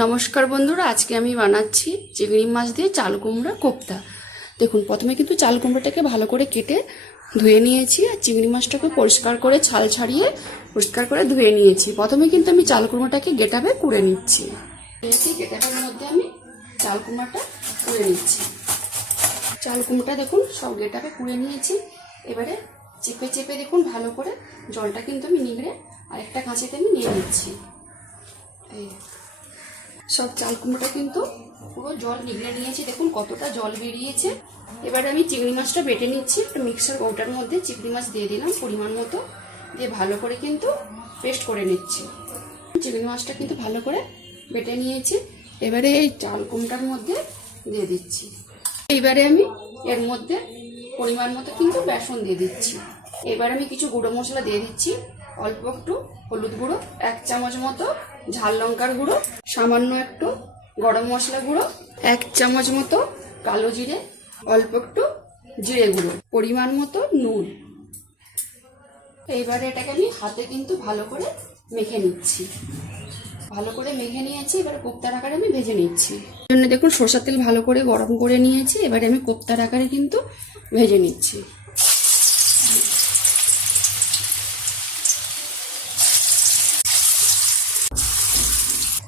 নমস্কার বন্ধুরা, আজকে আমি বানাচ্ছি চিংড়ি মাছ দিয়ে চাল কুমড়া কোপ্তা। দেখুন, প্রথমে কিন্তু চাল কুমড়োটাকে ভালো করে কেটে ধুয়ে নিয়েছি আর চিংড়ি মাছটাকে পরিষ্কার করে ছাল ছাড়িয়ে পরিষ্কার করে ধুয়ে নিয়েছি। প্রথমে কিন্তু আমি চাল কুমড়োটাকে গেটাবে কুড়ে নিচ্ছি। গেটাবের মধ্যে আমি চাল কুমড়োটা কুড়ে নিচ্ছি। চাল কুমড়োটা দেখুন সব গেটাবে কুড়ে নিয়েছি। এবারে চেপে চেপে দেখুন ভালো করে জলটা কিন্তু আমি নিগড়ে আরেকটা কাঁচিতে আমি নিয়ে নিচ্ছি। এই সব চাল কুমড়োটা কিন্তু পুরো জল নিগড়ে নিয়েছি, দেখুন কতটা জল বেরিয়েছে। এবারে আমি চিংড়ি মাছটা বেটে নিচ্ছি। একটা মিক্সার কৌটার মধ্যে চিংড়ি মাছ দিয়ে দিলাম পরিমাণ মতো, দিয়ে ভালো করে কিন্তু পেস্ট করে নিচ্ছি। চিংড়ি মাছটা কিন্তু ভালো করে বেটে নিয়েছি। এবারে এই চাল কুমড়োটার মধ্যে দিয়ে দিচ্ছি। এইবারে আমি এর মধ্যে পরিমাণ মতো কিন্তু বেসন দিয়ে দিচ্ছি। এবার আমি কিছু গুঁড়ো মশলা দিয়ে দিচ্ছি। অল্প একটু হলুদ গুঁড়ো, 1 চামচ মতো ঝাল লঙ্কার গুঁড়ো, সামান্য একটু গরম মশলা গুঁড়ো, 1 চামচ মতো কালো জিরে, অল্প একটু জিরে গুঁড়ো, পরিমাণ মতো নুন। এইবারে এটাকে আমি হাতে কিন্তু ভালো করে মেখে নিচ্ছি। ভালো করে মেখে নিয়েছি। এবারে কোপ্তার আকারে আমি ভেজে নিচ্ছি। জন্য দেখুন সরষের তেল ভালো করে গরম করে নিয়েছি। এবারে আমি কোপ্তার আকারে কিন্তু ভেজে নিচ্ছি।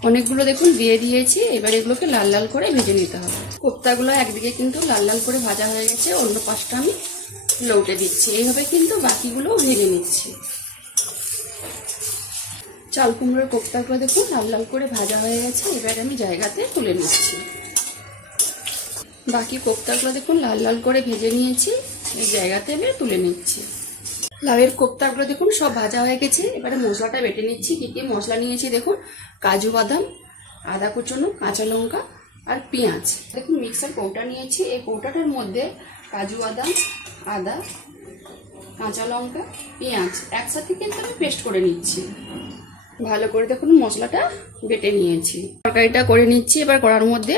অনেকগুলো দেখুন দিয়ে দিয়েছি। এবার এগুলোকে লাল লাল করে ভেজে নিতে হবে। কোপ্তাগুলো একদিকে কিন্তু লাল লাল করে ভাজা হয়ে গেছে, অন্য পাশটা আমি লৌটে দিচ্ছি। এইভাবে কিন্তু বাকিগুলো ভেজে নিচ্ছি। চাল কুমড়োর কোপ্তাগুলো দেখুন লাল লাল করে ভাজা হয়ে গেছে। এবার আমি জায়গাতে তুলে নিচ্ছি। বাকি কোপ্তাগুলো দেখুন লাল লাল করে ভেজে নিয়েছি, এই জায়গাতে আমি তুলে নিচ্ছি। লাউয়ের কোপ্তাগুলো দেখুন সব ভাজা হয়ে গেছে। এবারে মশলাটা বেটে নিচ্ছি। কী কী মশলা নিয়েছি দেখুন, কাজু বাদাম, আদা কুচনো, কাঁচা লঙ্কা আর পেঁয়াজ। দেখুন মিক্সার কৌটা নিয়েছি। এই কৌটাটার মধ্যে কাজু বাদাম, আদা, কাঁচা লঙ্কা, পেঁয়াজ একসাথে কিন্তু আমি পেস্ট করে নিচ্ছি। ভালো করে দেখুন মশলাটা বেটে নিয়েছি। তরকারিটা করে নিচ্ছি। এবার কড়ার মধ্যে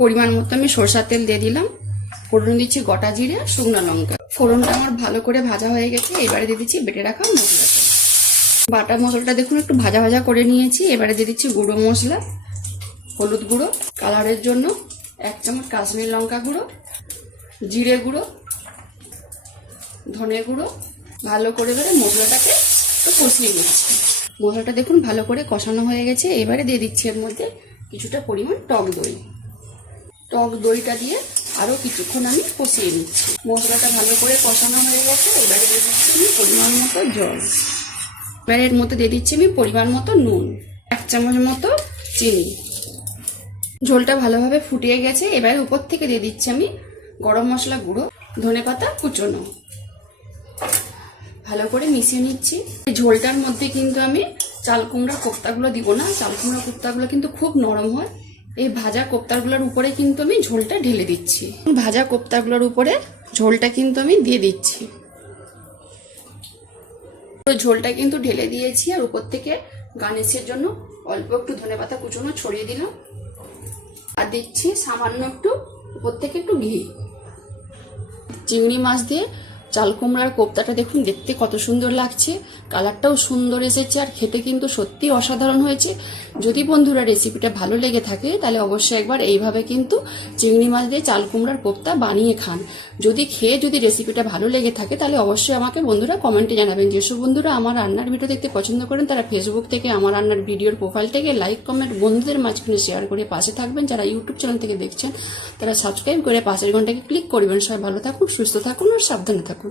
পরিমাণ মতো আমি সরষের তেল দিয়ে দিলাম। ফোড়ন দিচ্ছি গোটা জিরে, শুকনো লঙ্কা। ফোড়নটা আমার ভালো করে ভাজা হয়ে গেছে। এবারে দিয়ে দিচ্ছি বেটে রাখা মশলাটা। বাটা মশলাটা দেখুন একটু ভাজা ভাজা করে নিয়েছি। এবারে দিয়ে দিচ্ছি গুঁড়ো মশলা, হলুদ গুঁড়ো, কালারের জন্য 1 চামচ কাশ্মীর লঙ্কা গুঁড়ো, জিরে গুঁড়ো, ধনে গুঁড়ো। ভালো করে এবারে মশলাটাকে একটু কষিয়ে নিচ্ছি। মশলাটা দেখুন ভালো করে কষানো হয়ে গেছে। এবারে দিয়ে দিচ্ছি এর মধ্যে কিছুটা পরিমাণ টক দই। টক দইটা দিয়ে আরও কিছুক্ষণ আমি কষিয়ে নিচ্ছি। মশলাটা ভালো করে কষানো হয়ে গেছে। এবারে দিয়ে দিচ্ছি আমি পরিমাণ মতো জল। এবারে এর মধ্যে দিয়ে দিচ্ছি আমি পরিমাণ মতো নুন, 1 চামচ মতো চিনি। ঝোলটা ভালোভাবে ফুটিয়ে গেছে। এবারে উপর থেকে দিয়ে দিচ্ছি আমি গরম মশলা গুঁড়ো, ধনেপাতা কুচনো। ভালো করে মিশিয়ে নিচ্ছি। ঝোলটার মধ্যে কিন্তু আমি চাল কুমড়ার কোপ্তাগুলো দিব না। চাল কুমড়ার কোপ্তাগুলো কিন্তু খুব নরম হয়। এই ভাজা কোপ্তাগুলোর উপরে কিন্তু আমি ঝোলটা ঢেলে দিচ্ছি। ভাজা কোপ্তাগুলোর উপরে ঝোলটা কিন্তু আমি দিয়ে দিচ্ছি। ঝোলটা কিন্তু ঢেলে দিয়েছি। আর উপর থেকে গার্নিশের জন্য অল্প একটু ধনেপাতা কুচনো ছড়িয়ে দিলাম। আর দিচ্ছি সামান্য একটু উপর থেকে একটু ঘি। চিংড়ি মাছ দিয়ে চাল কুমড়ার কোপ্তাটা দেখুন দেখতে কত সুন্দর লাগছে, কালারটাও সুন্দর এসেছে আর খেতে কিন্তু সত্যি অসাধারণ হয়েছে। যদি বন্ধুরা রেসিপিটা ভালো লেগে থাকে তাহলে অবশ্যই একবার এইভাবে কিন্তু চিংড়ি মাছ দিয়ে চাল কুমড়ার কোপ্তা বানিয়ে খান। যদি রেসিপিটা ভালো লেগে থাকে তাহলে অবশ্যই আমাকে বন্ধুরা কমেন্টে জানাবেন। যেসব বন্ধুরা আমার রান্নার ভিডিও দেখতে পছন্দ করেন তারা ফেসবুক থেকে আমার রান্নার ভিডিওর প্রোফাইলটাকে লাইক কমেন্ট বন্ধুদের মাঝখানে শেয়ার করে পাশে থাকবেন। যারা ইউটিউব চ্যানেল থেকে দেখছেন তারা সাবস্ক্রাইব করে পাশের ঘন্টাকে ক্লিক করবেন। সবাই ভালো থাকুন, সুস্থ থাকুন আর সাবধানে থাকুন।